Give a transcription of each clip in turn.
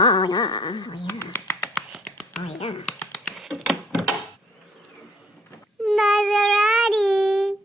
Oh yeah. Oh yeah. Oh yeah. Maserati.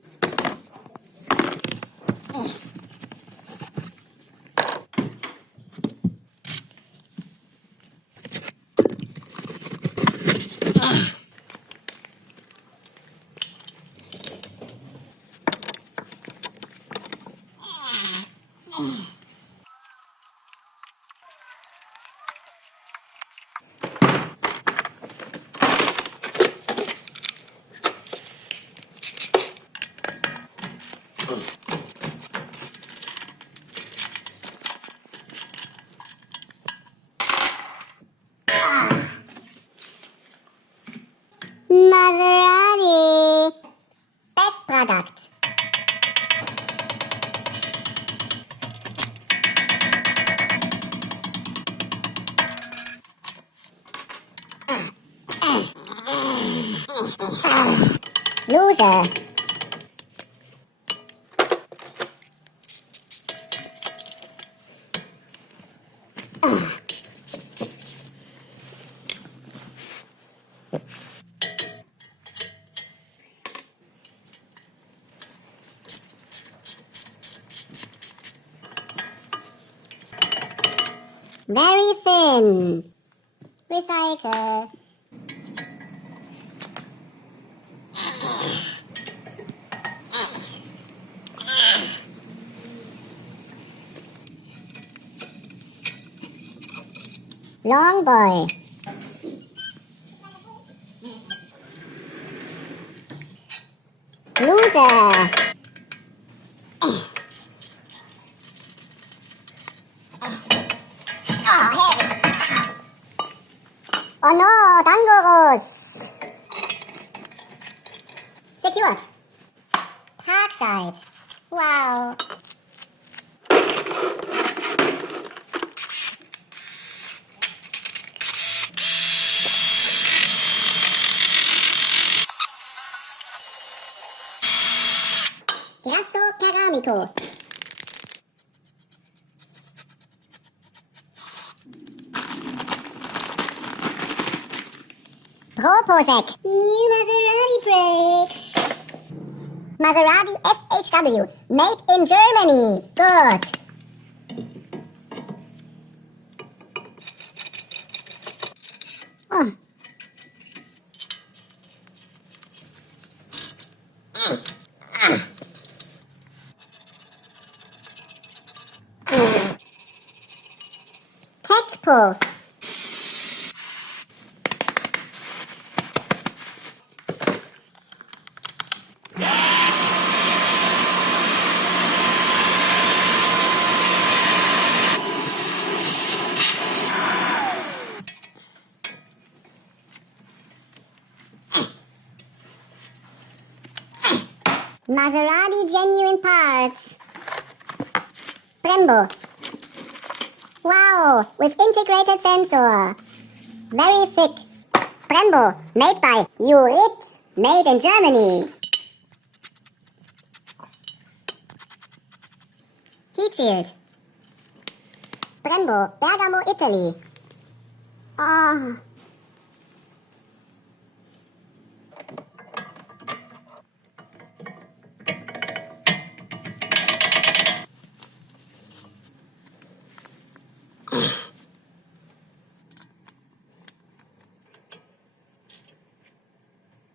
Maserati. Best product. Loser. Very thin. Recycle. Long boy. Loser. Oh, heavy. Oh no, dangerous. Secured. Parkside. Wow. Grasso ceramico. Proposec. New Maserati brakes. Maserati SHW. Made in Germany. Good. Oh. Tech Maserati genuine parts. Brembo. Wow, with integrated sensor. Very thick. Brembo, made by UIT, made in Germany. Heat shield. Brembo, Bergamo, Italy. Ah.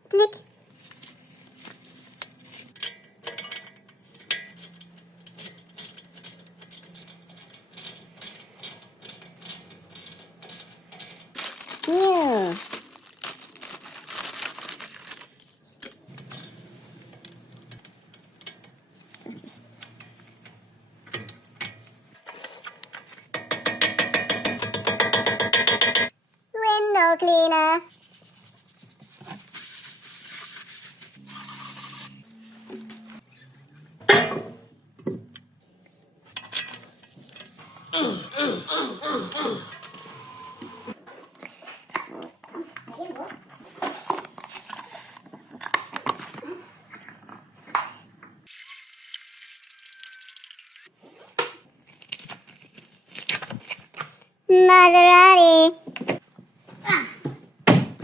Click. New. Window cleaner. Maserati.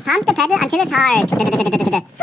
Pump the pedal until it's hard.